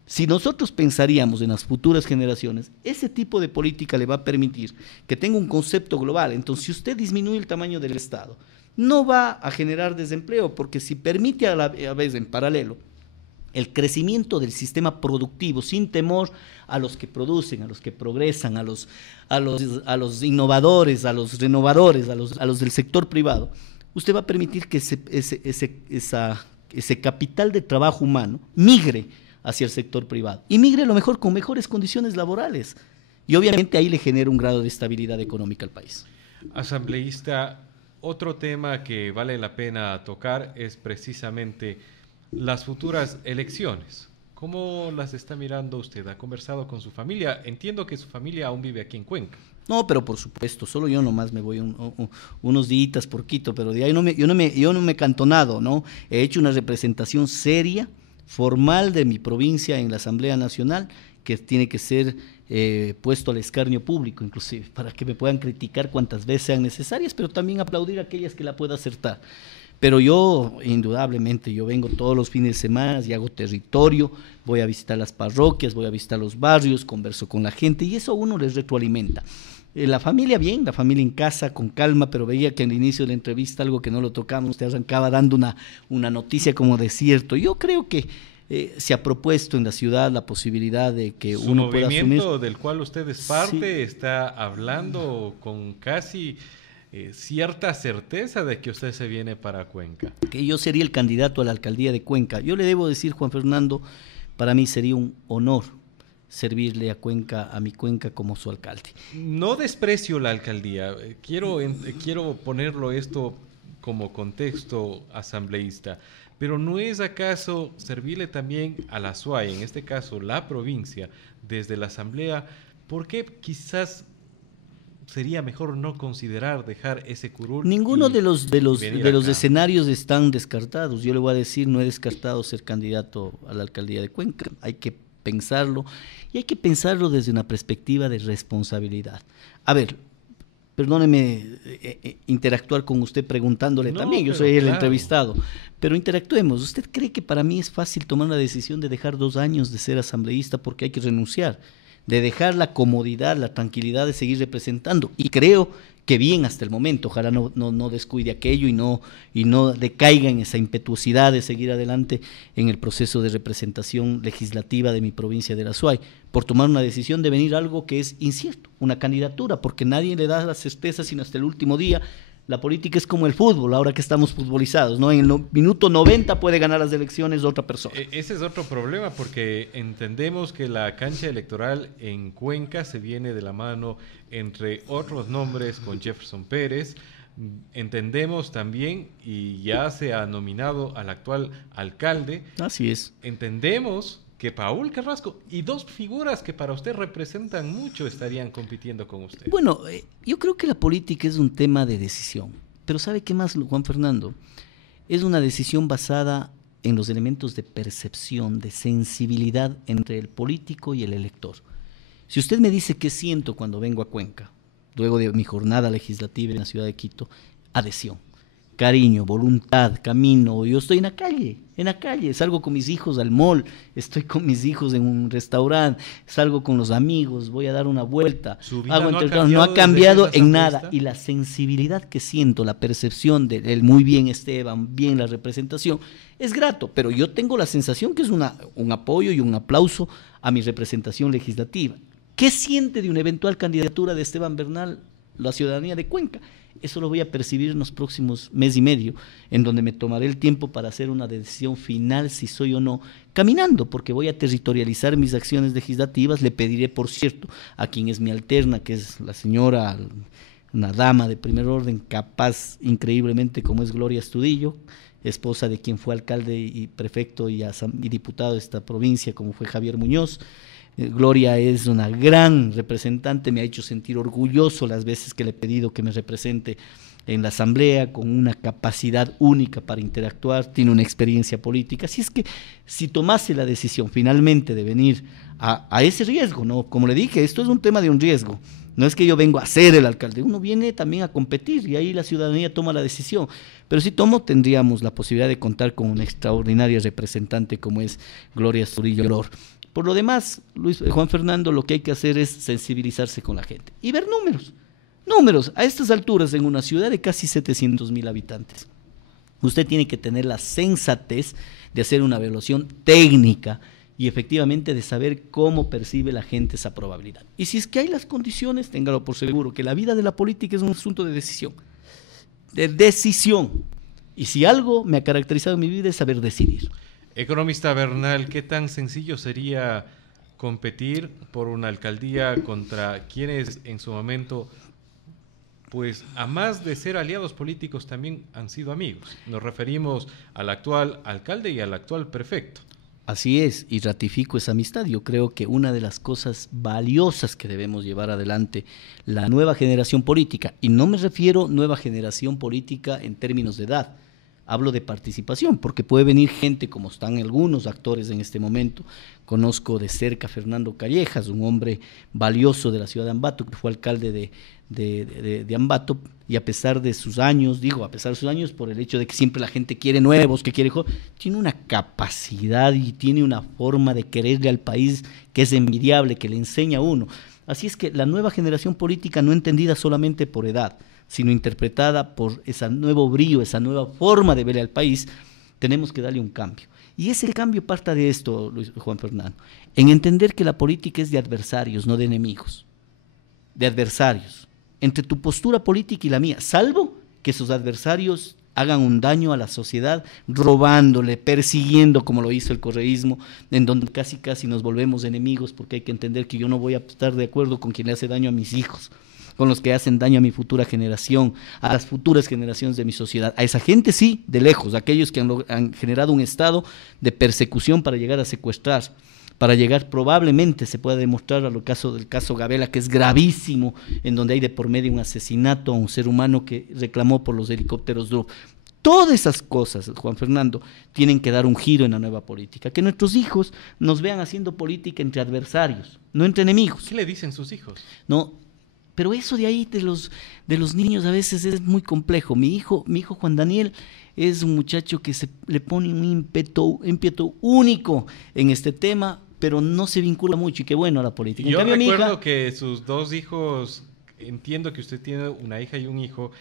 Si nosotros pensaríamos en las futuras generaciones, ese tipo de política le va a permitir que tenga un concepto global. Entonces, si usted disminuye el tamaño del Estado, no va a generar desempleo, porque si permite a vez en paralelo el crecimiento del sistema productivo sin temor a los que producen, a los que progresan, a los innovadores, a los renovadores, a los del sector privado, usted va a permitir que ese capital de trabajo humano migre hacia el sector privado y migre a lo mejor con mejores condiciones laborales y obviamente ahí le genera un grado de estabilidad económica al país. Asambleísta, otro tema que vale la pena tocar es precisamente las futuras elecciones. ¿Cómo las está mirando usted? ¿Ha conversado con su familia? Entiendo que su familia aún vive aquí en Cuenca. No, pero por supuesto, solo yo nomás me voy unos días por Quito, pero de ahí yo no me he cantonado, ¿no? He hecho una representación seria, formal de mi provincia en la Asamblea Nacional, que tiene que ser puesto al escarnio público, inclusive, para que me puedan criticar cuantas veces sean necesarias, pero también aplaudir a aquellas que la pueda acertar. Pero yo, indudablemente, yo vengo todos los fines de semana y hago territorio, voy a visitar las parroquias, voy a visitar los barrios, converso con la gente y eso a uno les retroalimenta. La familia bien, la familia en casa, con calma, pero veía que al inicio de la entrevista, algo que no lo tocamos, usted arrancaba dando una noticia como de cierto. Yo creo que se ha propuesto en la ciudad la posibilidad de que uno pueda asumir. Su movimiento del cual usted es parte Sí. está hablando con casi cierta certeza de que usted se viene para Cuenca. Que yo sería el candidato a la alcaldía de Cuenca. Yo le debo decir, Juan Fernando, para mí sería un honor servirle a Cuenca, a mi Cuenca, como su alcalde. No desprecio la alcaldía, quiero ponerlo esto como contexto asambleísta, pero ¿no es acaso servirle también a la SUAY, en este caso la provincia, desde la asamblea? ¿Por qué quizás sería mejor no considerar dejar ese curul? Ninguno de los venir acá? escenarios están descartados. Yo le voy a decir, no he descartado ser candidato a la alcaldía de Cuenca. Hay que pensarlo y hay que pensarlo desde una perspectiva de responsabilidad. A ver, perdóneme interactuar con usted preguntándole No, también, yo pero soy el claro. entrevistado, pero interactuemos. ¿Usted cree que para mí es fácil tomar la decisión de dejar 2 años de ser asambleísta porque hay que renunciar? De dejar la comodidad, la tranquilidad de seguir representando. Y creo que bien hasta el momento, ojalá no descuide aquello y no decaiga en esa impetuosidad de seguir adelante en el proceso de representación legislativa de mi provincia de la SUAY, por tomar una decisión de venir algo que es incierto, una candidatura, porque nadie le da la certeza sino hasta el último día. La política es como el fútbol, ahora que estamos futbolizados, ¿no? En el minuto 90 puede ganar las elecciones otra persona. Ese es otro problema porque entendemos que la cancha electoral en Cuenca se viene de la mano, entre otros nombres, con Jefferson Pérez. Entendemos también, y ya se ha nominado al actual alcalde, Así es. entendemos que Paul Carrasco y 2 figuras que para usted representan mucho estarían compitiendo con usted. Bueno, yo creo que la política es un tema de decisión, pero ¿sabe qué más, Juan Fernando? Es una decisión basada en los elementos de percepción, de sensibilidad entre el político y el elector. Si usted me dice qué siento cuando vengo a Cuenca, luego de mi jornada legislativa en la ciudad de Quito, adhesión, cariño, voluntad, camino. Yo estoy en la calle, salgo con mis hijos al mall, estoy con mis hijos en un restaurante, salgo con los amigos, voy a dar una vuelta. ¿Su vida Hago no ha intercambio, cambiado no ha cambiado desde que es en nada. asambleísta? Y la sensibilidad que siento, la percepción del muy bien Esteban, bien la representación, es grato, pero yo tengo la sensación que es un apoyo y un aplauso a mi representación legislativa. ¿Qué siente de una eventual candidatura de Esteban Bernal la ciudadanía de Cuenca? Eso lo voy a percibir en los próximos mes y medio, en donde me tomaré el tiempo para hacer una decisión final si soy o no, caminando, porque voy a territorializar mis acciones legislativas. Le pediré, por cierto, a quien es mi alterna, que es la señora, una dama de primer orden, capaz increíblemente como es Gloria Astudillo, esposa de quien fue alcalde y prefecto y diputado de esta provincia, como fue Javier Muñoz. Gloria es una gran representante, me ha hecho sentir orgulloso las veces que le he pedido que me represente en la asamblea, con una capacidad única para interactuar, tiene una experiencia política. Así es que si tomase la decisión finalmente de venir a ese riesgo, ¿no? Como le dije, esto es un tema de un riesgo. No es que yo vengo a ser el alcalde, uno viene también a competir y ahí la ciudadanía toma la decisión. Pero si tomo, tendríamos la posibilidad de contar con una extraordinaria representante como es Gloria Astudillo Lor. Por lo demás, Juan Fernando, lo que hay que hacer es sensibilizarse con la gente y ver números. Números, a estas alturas en una ciudad de casi 700,000 habitantes. Usted tiene que tener la sensatez de hacer una evaluación técnica y efectivamente de saber cómo percibe la gente esa probabilidad. Y si es que hay las condiciones, téngalo por seguro, que la vida de la política es un asunto de decisión. De decisión. Y si algo me ha caracterizado en mi vida es saber decidir. Economista Bernal, ¿qué tan sencillo sería competir por una alcaldía contra quienes en su momento, pues a más de ser aliados políticos, también han sido amigos? Nos referimos al actual alcalde y al actual prefecto. Así es, y ratifico esa amistad. Yo creo que una de las cosas valiosas que debemos llevar adelante la nueva generación política, y no me refiero nueva generación política en términos de edad, hablo de participación, porque puede venir gente como están algunos actores en este momento. Conozco de cerca a Fernando Callejas, un hombre valioso de la ciudad de Ambato, que fue alcalde de Ambato, y a pesar de sus años, digo, a pesar de sus años, por el hecho de que siempre la gente quiere nuevos, que quiere jóvenes, tiene una capacidad y tiene una forma de quererle al país que es envidiable, que le enseña a uno. Así es que la nueva generación política, no entendida solamente por edad, sino interpretada por ese nuevo brío, esa nueva forma de ver al país, tenemos que darle un cambio. Y ese cambio parte de esto, Juan Fernando, en entender que la política es de adversarios, no de enemigos, de adversarios, entre tu postura política y la mía, salvo que esos adversarios hagan un daño a la sociedad, robándole, persiguiendo, como lo hizo el correísmo, en donde casi nos volvemos enemigos, porque hay que entender que yo no voy a estar de acuerdo con quien le hace daño a mis hijos, con los que hacen daño a mi futura generación, a las futuras generaciones de mi sociedad. A esa gente sí, de lejos, aquellos que han generado un estado de persecución para llegar a secuestrar, para llegar, probablemente se pueda demostrar del caso Gabela, que es gravísimo, en donde hay de por medio un asesinato a un ser humano que reclamó por los helicópteros Dru. Todas esas cosas, Juan Fernando, tienen que dar un giro en la nueva política, que nuestros hijos nos vean haciendo política entre adversarios, no entre enemigos. ¿Qué le dicen sus hijos? No, pero eso de ahí de los niños a veces es muy complejo. Mi hijo Juan Daniel es un muchacho que le pone un ímpetu único en este tema, pero no se vincula mucho, y qué bueno, a la política. Yo recuerdo que sus dos hijos, entiendo que usted tiene una hija y un hijo,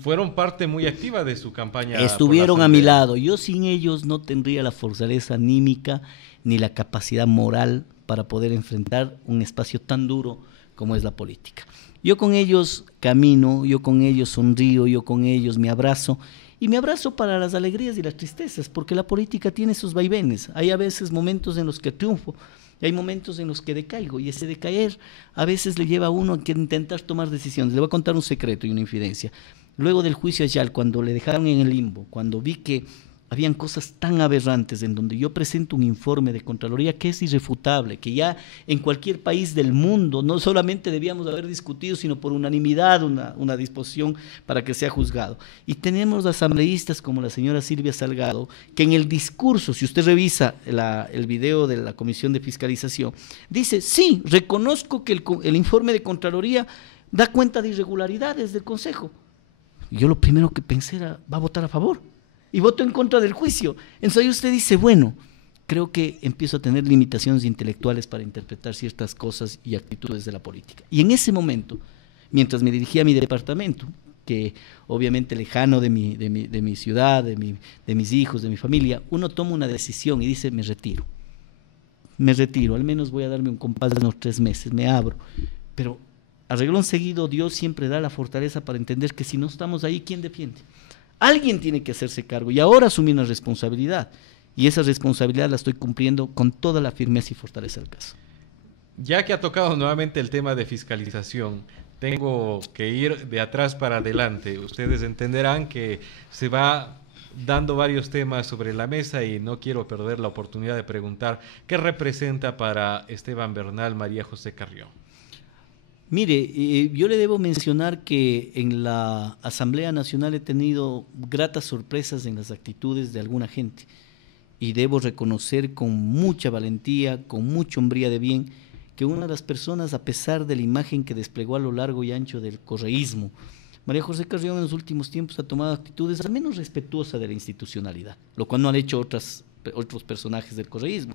fueron parte muy activa de su campaña. Estuvieron a mi lado. Yo sin ellos no tendría la fortaleza anímica ni la capacidad moral para poder enfrentar un espacio tan duro como es la política. Yo con ellos camino, yo con ellos sonrío, yo con ellos me abrazo, y me abrazo para las alegrías y las tristezas, porque la política tiene sus vaivenes. Hay a veces momentos en los que triunfo, y hay momentos en los que decaigo, y ese decaer a veces le lleva a uno a intentar tomar decisiones. Le voy a contar un secreto y una infidencia. Luego del juicio a Yal, cuando le dejaron en el limbo, cuando vi que habían cosas tan aberrantes, en donde yo presento un informe de Contraloría que es irrefutable, que ya en cualquier país del mundo no solamente debíamos haber discutido, sino por unanimidad una disposición para que sea juzgado. Y tenemos asambleístas como la señora Silvia Salgado, que en el discurso, si usted revisa el video de la Comisión de Fiscalización, dice, sí, reconozco que el informe de Contraloría da cuenta de irregularidades del Consejo. Y yo lo primero que pensé era, ¿va a votar a favor? Y voto en contra del juicio. Entonces ahí usted dice, bueno, creo que empiezo a tener limitaciones intelectuales para interpretar ciertas cosas y actitudes de la política. Y en ese momento, mientras me dirigía a mi departamento, que obviamente lejano de mi ciudad, de mis hijos, de mi familia, uno toma una decisión y dice, me retiro, al menos voy a darme un compás de unos 3 meses, me abro. Pero a reglón seguido, Dios siempre da la fortaleza para entender que si no estamos ahí, ¿quién defiende? Alguien tiene que hacerse cargo, y ahora asumí una responsabilidad, y esa responsabilidad la estoy cumpliendo con toda la firmeza y fortaleza del caso. Ya que ha tocado nuevamente el tema de fiscalización, tengo que ir de atrás para adelante. Ustedes entenderán que se va dando varios temas sobre la mesa y no quiero perder la oportunidad de preguntar qué representa para Esteban Bernal María José Carrión. Mire, yo le debo mencionar que en la Asamblea Nacional he tenido gratas sorpresas en las actitudes de alguna gente, y debo reconocer con mucha valentía, con mucha hombría de bien, que una de las personas, a pesar de la imagen que desplegó a lo largo y ancho del correísmo, María José Carrión en los últimos tiempos ha tomado actitudes al menos respetuosas de la institucionalidad, lo cual no han hecho otros personajes del correísmo.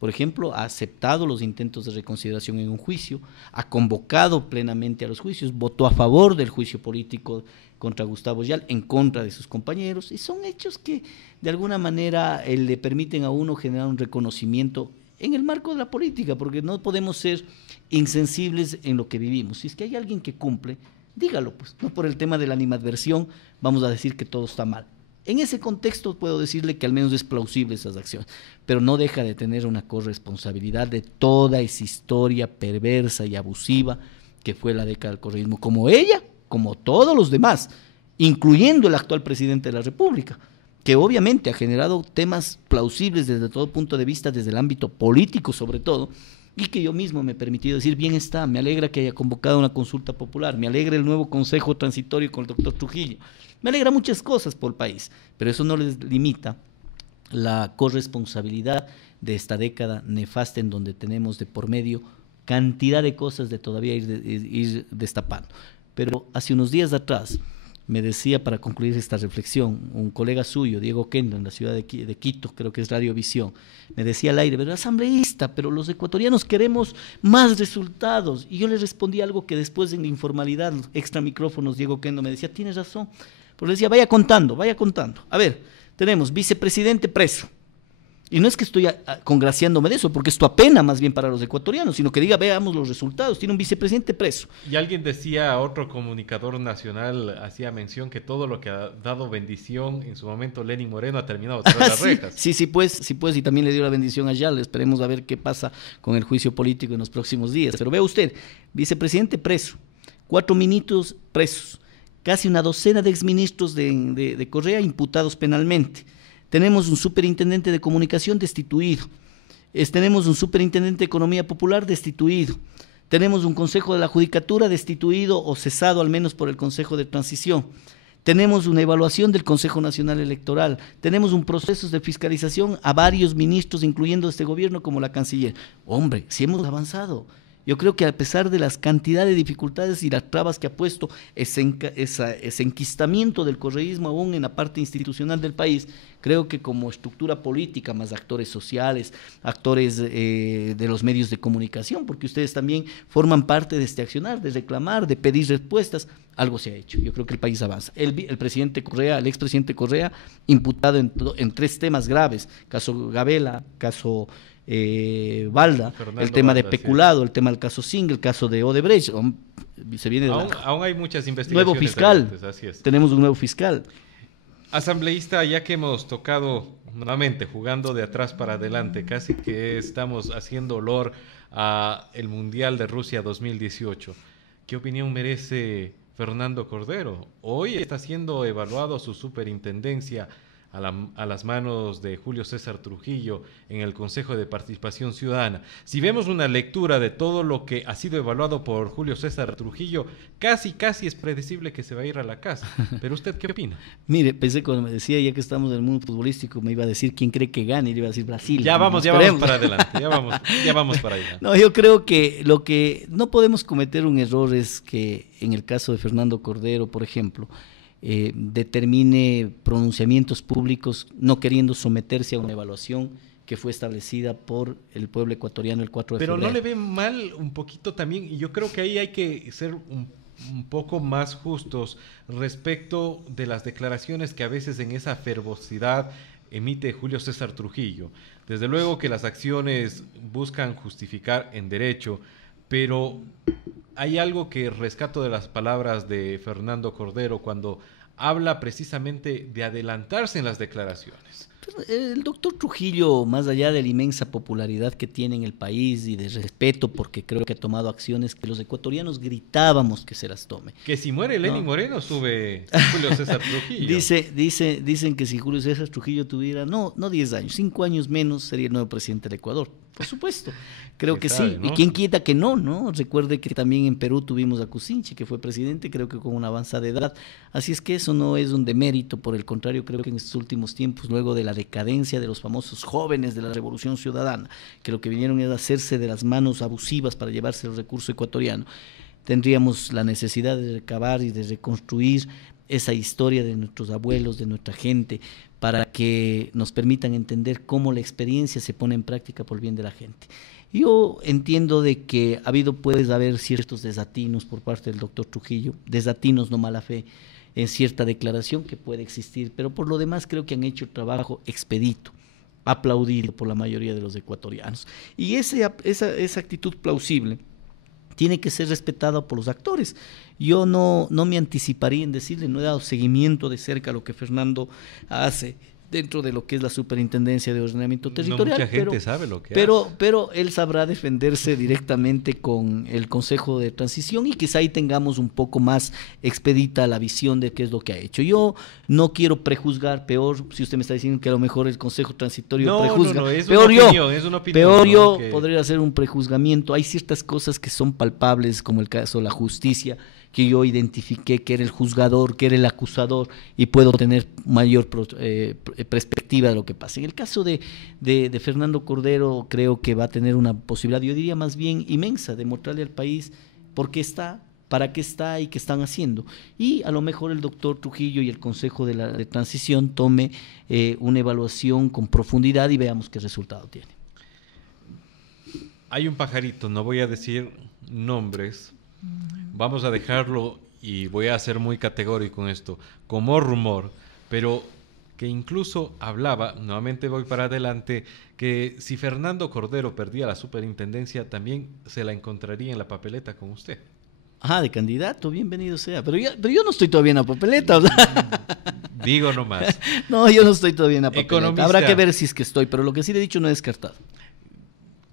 Por ejemplo, ha aceptado los intentos de reconsideración en un juicio, ha convocado plenamente a los juicios, votó a favor del juicio político contra Gustavo Yal, en contra de sus compañeros, y son hechos que de alguna manera le permiten a uno generar un reconocimiento en el marco de la política, porque no podemos ser insensibles en lo que vivimos. Si es que hay alguien que cumple, dígalo, pues, no por el tema de la animadversión vamos a decir que todo está mal. En ese contexto puedo decirle que al menos es plausible esas acciones, pero no deja de tener una corresponsabilidad de toda esa historia perversa y abusiva que fue la década del correísmo, como ella, como todos los demás, incluyendo el actual presidente de la República, que obviamente ha generado temas plausibles desde todo punto de vista, desde el ámbito político sobre todo, y que yo mismo me he permitido decir, bien está, me alegra que haya convocado una consulta popular, me alegra el nuevo consejo transitorio con el doctor Trujillo, me alegra muchas cosas por el país, pero eso no les limita la corresponsabilidad de esta década nefasta en donde tenemos de por medio cantidad de cosas de todavía ir destapando. Pero hace unos días atrás me decía, para concluir esta reflexión, un colega suyo, Diego Kendo, en la ciudad de Quito, creo que es Radiovisión, me decía al aire, pero asambleísta, pero los ecuatorianos queremos más resultados. Y yo le respondí algo que después en la informalidad, extra micrófonos, Diego Kendo me decía, tienes razón. Pero le decía, vaya contando. A ver, tenemos vicepresidente preso. Y no es que estoy congraciándome de eso, porque esto apena más bien para los ecuatorianos, sino que diga, veamos los resultados, tiene un vicepresidente preso. Y alguien decía, otro comunicador nacional hacía mención que todo lo que ha dado bendición en su momento Lenín Moreno ha terminado tras las rejas. Sí, pues, y también le dio la bendición a Yal, esperemos a ver qué pasa con el juicio político en los próximos días. Pero vea usted, vicepresidente preso, 4 ministros presos, casi una docena de exministros de Correa imputados penalmente. Tenemos un superintendente de comunicación destituido, tenemos un superintendente de economía popular destituido, tenemos un consejo de la judicatura destituido o cesado al menos por el consejo de transición, tenemos una evaluación del Consejo Nacional Electoral, tenemos un proceso de fiscalización a varios ministros, incluyendo este gobierno como la canciller. Hombre, si hemos avanzado. Yo creo que a pesar de las cantidades de dificultades y las trabas que ha puesto ese enquistamiento del correísmo aún en la parte institucional del país, creo que como estructura política, más actores sociales, actores de los medios de comunicación, porque ustedes también forman parte de este accionar, de reclamar, de pedir respuestas, algo se ha hecho. Yo creo que el país avanza. El presidente Correa, el expresidente Correa, imputado en 3 temas graves, caso Gabela, caso Balda, el tema de peculado, el tema del caso Singh, el caso de Odebrecht, se viene aún hay muchas investigaciones. Nuevo fiscal, así es. Tenemos un nuevo fiscal. Asambleísta, ya que hemos tocado nuevamente, jugando de atrás para adelante, casi que estamos haciendo olor a el Mundial de Rusia 2018, ¿qué opinión merece Fernando Cordero? Hoy está siendo evaluado su superintendencia a las manos de Julio César Trujillo en el Consejo de Participación Ciudadana. Si vemos una lectura de todo lo que ha sido evaluado por Julio César Trujillo, casi es predecible que se va a ir a la casa. ¿Pero usted qué opina? Mire, pensé cuando me decía, ya que estamos en el mundo futbolístico, me iba a decir quién cree que gane, y le iba a decir Brasil. Ya vamos para adelante, ya vamos para allá. No, yo creo que lo que no podemos cometer un error es que en el caso de Fernando Cordero, por ejemplo, determine pronunciamientos públicos no queriendo someterse a una evaluación que fue establecida por el pueblo ecuatoriano el 4 de febrero. Pero no le ve mal un poquito también, y yo creo que ahí hay que ser un poco más justos respecto de las declaraciones que a veces en esa fervosidad emite Julio César Trujillo. Desde luego que las acciones buscan justificar en derecho, pero hay algo que rescato de las palabras de Fernando Cordero cuando habla precisamente de adelantarse en las declaraciones. El doctor Trujillo, más allá de la inmensa popularidad que tiene en el país y de respeto, porque creo que ha tomado acciones que los ecuatorianos gritábamos que se las tome. Que si muere Lenín Moreno sube Julio César Trujillo. Dicen que si Julio César Trujillo tuviera, no 10 años, 5 años menos, sería el nuevo presidente del Ecuador. Por supuesto, creo que sí. ¿No? ¿Y quién quita que no? Recuerde que también en Perú tuvimos a Kucinchi, que fue presidente, creo que con una avanzada edad. Así es que eso no es un demérito, por el contrario, creo que en estos últimos tiempos, luego de la decadencia de los famosos jóvenes de la Revolución Ciudadana, que lo que vinieron es hacerse de las manos abusivas para llevarse el recurso ecuatoriano, tendríamos la necesidad de recabar y de reconstruir esa historia de nuestros abuelos, de nuestra gente, para que nos permitan entender cómo la experiencia se pone en práctica por el bien de la gente. Yo entiendo de que puede haber ciertos desatinos por parte del doctor Trujillo, desatinos, no mala fe, en cierta declaración que puede existir, pero por lo demás creo que han hecho trabajo expedito, aplaudido por la mayoría de los ecuatorianos. Y esa actitud plausible tiene que ser respetada por los actores. Yo no me anticiparía en decirle, no he dado seguimiento de cerca a lo que Fernando hace dentro de lo que es la Superintendencia de Ordenamiento Territorial. No mucha gente sabe lo que pero él sabrá defenderse directamente con el Consejo de Transición y quizá ahí tengamos un poco más expedita la visión de qué es lo que ha hecho. Yo no quiero prejuzgar, peor si usted me está diciendo que a lo mejor el Consejo Transitorio prejuzga. No, es peor una opinión, es una opinión. Peor ¿no? yo que... podría hacer un prejuzgamiento. Hay ciertas cosas que son palpables, como el caso de la justicia, que yo identifiqué que era el juzgador, que era el acusador, y puedo tener mayor perspectiva de lo que pasa. En el caso de Fernando Cordero, creo que va a tener una posibilidad, yo diría más bien inmensa, de mostrarle al país por qué está, para qué está y qué están haciendo. Y a lo mejor el doctor Trujillo y el Consejo de Transición tome una evaluación con profundidad y veamos qué resultado tiene. Hay un pajarito, no voy a decir nombres, vamos a dejarlo y voy a ser muy categórico en esto, como rumor, pero que incluso hablaba, nuevamente voy para adelante, que si Fernando Cordero perdía la superintendencia, también se la encontraría en la papeleta con usted. Ajá, de candidato, bienvenido sea. Pero yo no estoy todavía en la papeleta. Digo nomás. No, yo no estoy todavía en la papeleta. Economista. Habrá que ver si es que estoy, pero lo que sí le he dicho no he descartado.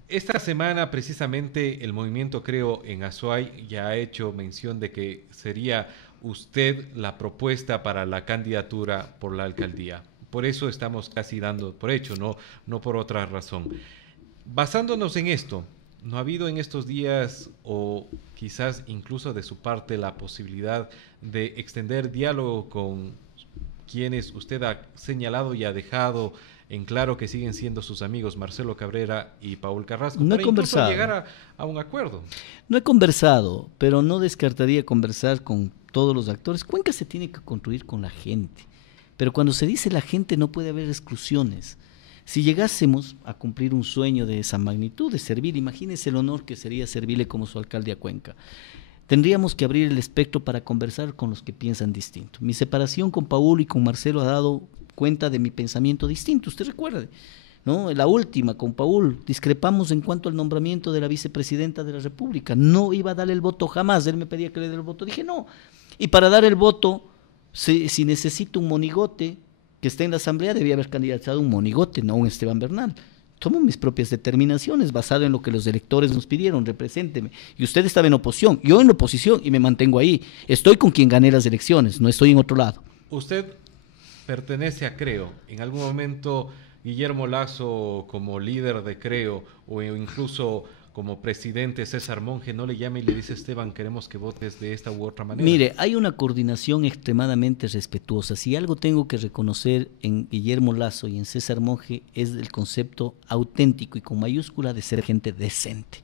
Esta semana precisamente el movimiento Creo en Azuay ya ha hecho mención de que sería usted la propuesta para la candidatura por la alcaldía. Por eso estamos casi dando por hecho, no por otra razón. Basándonos en esto, ¿no ha habido en estos días o quizás incluso de su parte la posibilidad de extender diálogo con quienes usted ha señalado y ha dejado en claro que siguen siendo sus amigos Marcelo Cabrera y Paul Carrasco, no para incluso llegar a un acuerdo? No he conversado, pero no descartaría conversar con todos los actores. Cuenca se tiene que construir con la gente, pero cuando se dice la gente no puede haber exclusiones. Si llegásemos a cumplir un sueño de esa magnitud, de servir, imagínese el honor que sería servirle como su alcalde a Cuenca. Tendríamos que abrir el espectro para conversar con los que piensan distinto. Mi separación con Paul y con Marcelo ha dado cuenta de mi pensamiento distinto, usted recuerde, ¿no? La última, con Paul, discrepamos en cuanto al nombramiento de la vicepresidenta de la República. No iba a darle el voto jamás, él me pedía que le diera el voto, dije no. Y para dar el voto, si necesito un monigote que esté en la asamblea, debía haber candidatado un monigote, no un Esteban Bernal. Tomo mis propias determinaciones basado en lo que los electores nos pidieron, represénteme. Y usted estaba en oposición, yo en oposición y me mantengo ahí. Estoy con quien gané las elecciones, no estoy en otro lado. Usted pertenece a Creo. En algún momento Guillermo Lasso, como líder de Creo, o incluso como presidente César Monge, no le llama y le dice: Esteban, queremos que votes de esta u otra manera. Mire, hay una coordinación extremadamente respetuosa. Si algo tengo que reconocer en Guillermo Lasso y en César Monge es el concepto auténtico y con mayúscula de ser gente decente,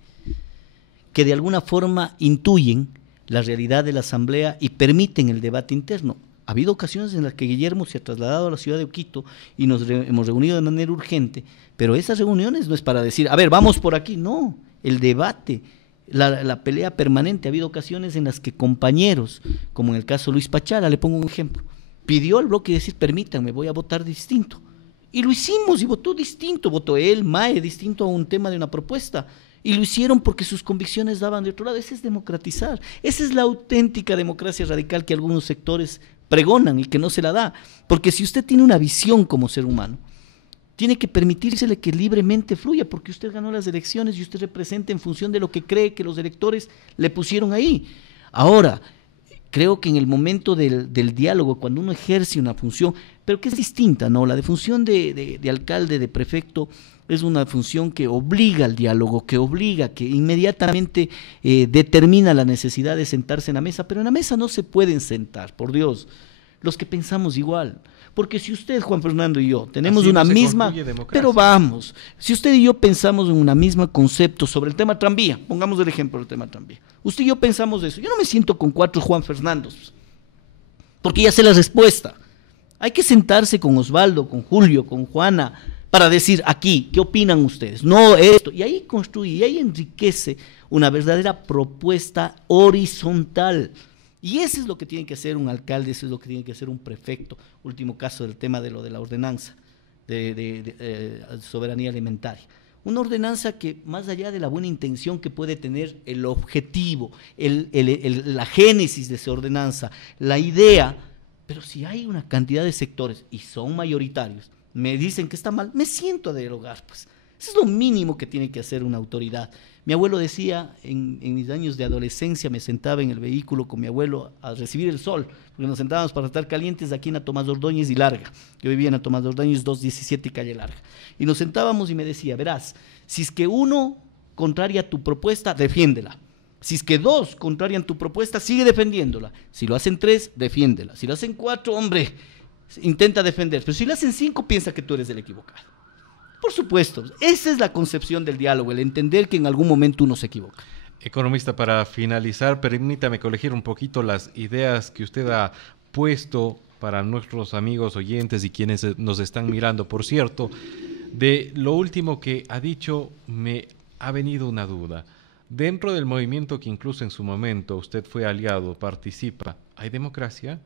que de alguna forma intuyen la realidad de la asamblea y permiten el debate interno. Ha habido ocasiones en las que Guillermo se ha trasladado a la ciudad de Quito y nos hemos reunido de manera urgente, pero esas reuniones no es para decir, a ver, vamos por aquí, no, el debate, la pelea permanente. Ha habido ocasiones en las que compañeros, como en el caso de Luis Pachala, le pongo un ejemplo, pidió al bloque decir, permítanme, voy a votar distinto, y lo hicimos y votó distinto, votó él, Mae, distinto a un tema de una propuesta. Y lo hicieron porque sus convicciones daban de otro lado. Ese es democratizar, esa es la auténtica democracia radical que algunos sectores pregonan y que no se la da, porque si usted tiene una visión como ser humano, tiene que permitírsele que libremente fluya, porque usted ganó las elecciones y usted representa en función de lo que cree que los electores le pusieron ahí. Ahora, creo que en el momento del diálogo, cuando uno ejerce una función, pero que es distinta, ¿no? La de función de alcalde, de prefecto, es una función que obliga al diálogo, que obliga, que inmediatamente determina la necesidad de sentarse en la mesa, pero en la mesa no se pueden sentar, por Dios, los que pensamos igual. Porque si usted, Juan Fernando, y yo tenemos una misma, pero vamos, si usted y yo pensamos en una misma concepto sobre el tema tranvía, pongamos el ejemplo del tema tranvía, usted y yo pensamos de eso, yo no me siento con 4 Juan Fernandos, porque ya sé la respuesta. Hay que sentarse con Osvaldo, con Julio, con Juana, para decir aquí, ¿qué opinan ustedes? No esto, y ahí construye, y ahí enriquece una verdadera propuesta horizontal. Y eso es lo que tiene que hacer un alcalde, eso es lo que tiene que hacer un prefecto. Último caso del tema de lo de la ordenanza de soberanía alimentaria. Una ordenanza que, más allá de la buena intención que puede tener el objetivo, la génesis de esa ordenanza, la idea, pero si hay una cantidad de sectores, y son mayoritarios, me dicen que está mal, me siento a dialogar, pues. Eso es lo mínimo que tiene que hacer una autoridad. Mi abuelo decía, en mis años de adolescencia, me sentaba en el vehículo con mi abuelo a recibir el sol, porque nos sentábamos para estar calientes aquí en la Tomás Ordóñez y Larga. Yo vivía en la Tomás Ordóñez 217 y calle Larga. Y nos sentábamos y me decía, verás, si es que uno contraria tu propuesta, defiéndela. Si es que dos contrarian tu propuesta, sigue defendiéndola. Si lo hacen tres, defiéndela. Si lo hacen cuatro, hombre, intenta defender. Pero si lo hacen cinco, piensa que tú eres el equivocado. Por supuesto, esa es la concepción del diálogo, el entender que en algún momento uno se equivoca. Economista, para finalizar, permítame corregir un poquito las ideas que usted ha puesto para nuestros amigos oyentes y quienes nos están mirando. Por cierto, de lo último que ha dicho me ha venido una duda. Dentro del movimiento que incluso en su momento usted fue aliado, participa, ¿hay democracia?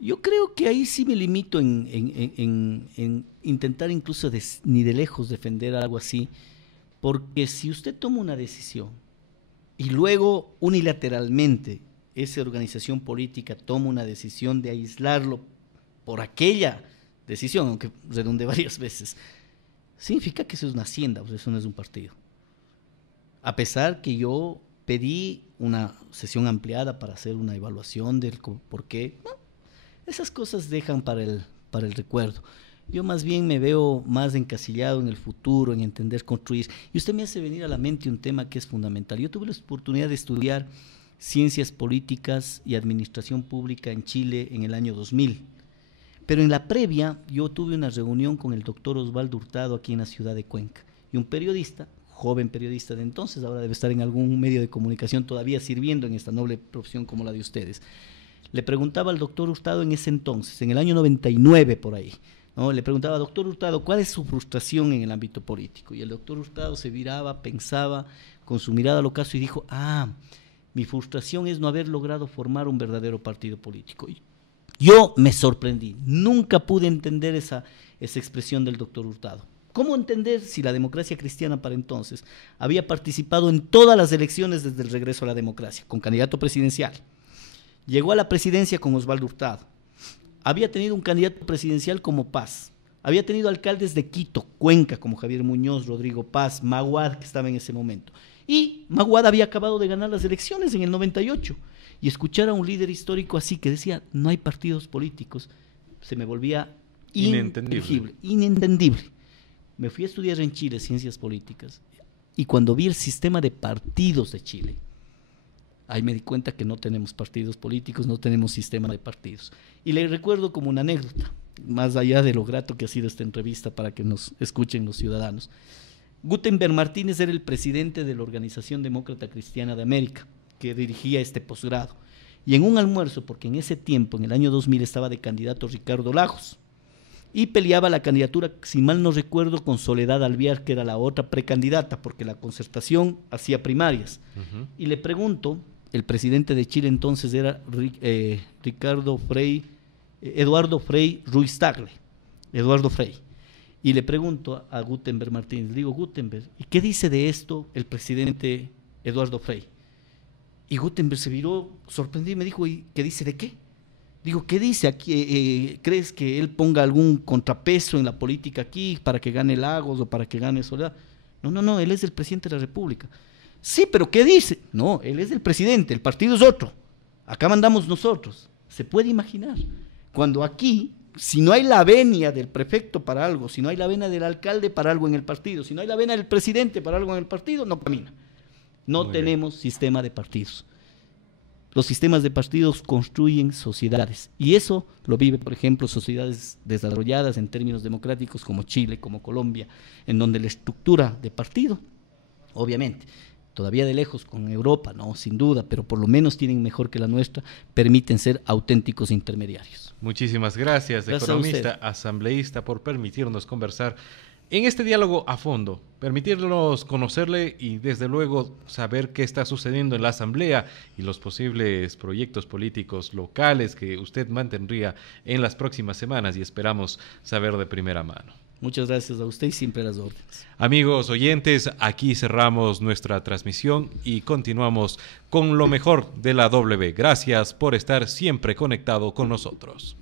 Yo creo que ahí sí me limito en intentar incluso ni de lejos defender algo así, porque si usted toma una decisión y luego unilateralmente esa organización política toma una decisión de aislarlo por aquella decisión, aunque redunde varias veces, significa que eso es una hacienda, pues eso no es un partido. A pesar que yo pedí una sesión ampliada para hacer una evaluación del por qué, no, esas cosas dejan para el recuerdo. Yo más bien me veo más encasillado en el futuro, en entender, construir. Y usted me hace venir a la mente un tema que es fundamental. Yo tuve la oportunidad de estudiar Ciencias Políticas y Administración Pública en Chile en el año 2000. Pero en la previa yo tuve una reunión con el doctor Osvaldo Hurtado aquí en la ciudad de Cuenca. Y un periodista, joven periodista de entonces, ahora debe estar en algún medio de comunicación todavía sirviendo en esta noble profesión como la de ustedes. Le preguntaba al doctor Hurtado en ese entonces, en el año 99 por ahí, ¿no? Le preguntaba, doctor Hurtado, ¿cuál es su frustración en el ámbito político? Y el doctor Hurtado se viraba, pensaba con su mirada al ocaso y dijo, mi frustración es no haber logrado formar un verdadero partido político. Y yo me sorprendí, nunca pude entender esa expresión del doctor Hurtado. ¿Cómo entender si la democracia cristiana para entonces había participado en todas las elecciones desde el regreso a la democracia, con candidato presidencial? Llegó a la presidencia con Osvaldo Hurtado. Había tenido un candidato presidencial como Paz. Había tenido alcaldes de Quito, Cuenca, como Javier Muñoz, Rodrigo Paz, Maguad, que estaba en ese momento. Y Maguad había acabado de ganar las elecciones en el 98. Y escuchar a un líder histórico así que decía, no hay partidos políticos, se me volvía inentendible. Me fui a estudiar en Chile Ciencias Políticas. Y cuando vi el sistema de partidos de Chile, ahí me di cuenta que no tenemos partidos políticos, no tenemos sistema de partidos. Y le recuerdo como una anécdota, más allá de lo grato que ha sido esta entrevista para que nos escuchen los ciudadanos. Gutenberg Martínez era el presidente de la Organización Demócrata Cristiana de América, que dirigía este posgrado. Y en un almuerzo, porque en ese tiempo, en el año 2000, estaba de candidato Ricardo Lagos, y peleaba la candidatura, si mal no recuerdo, con Soledad Alvear, que era la otra precandidata, porque la Concertación hacía primarias. Y le pregunto, el presidente de Chile entonces era Eduardo Frei Ruiz Tagle, Eduardo Frei. Y le pregunto a Gutenberg Martínez, le digo, Gutenberg, ¿y qué dice de esto el presidente Eduardo Frei? Y Gutenberg se viró sorprendido y me dijo, ¿y qué dice de qué? Digo, ¿qué dice aquí? ¿Crees que él ponga algún contrapeso en la política aquí para que gane Lagos o para que gane Soledad? No, él es el presidente de la República. Sí, pero ¿qué dice? No, él es el presidente, el partido es otro. Acá mandamos nosotros. ¿Se puede imaginar? Cuando aquí, si no hay la venia del prefecto para algo, si no hay la venia del alcalde para algo en el partido, si no hay la venia del presidente para algo en el partido, no camina. No tenemos sistema de partidos. Los sistemas de partidos construyen sociedades y eso lo vive, por ejemplo, sociedades desarrolladas en términos democráticos como Chile, como Colombia, en donde la estructura de partido, obviamente, todavía de lejos con Europa, no, sin duda, pero por lo menos tienen mejor que la nuestra, permiten ser auténticos intermediarios. Muchísimas gracias, economista, asambleísta, por permitirnos conversar en este diálogo a fondo, permitirnos conocerle y desde luego saber qué está sucediendo en la Asamblea y los posibles proyectos políticos locales que usted mantendría en las próximas semanas y esperamos saber de primera mano. Muchas gracias a usted y siempre a las órdenes. Amigos oyentes, aquí cerramos nuestra transmisión y continuamos con lo mejor de la W. Gracias por estar siempre conectado con nosotros.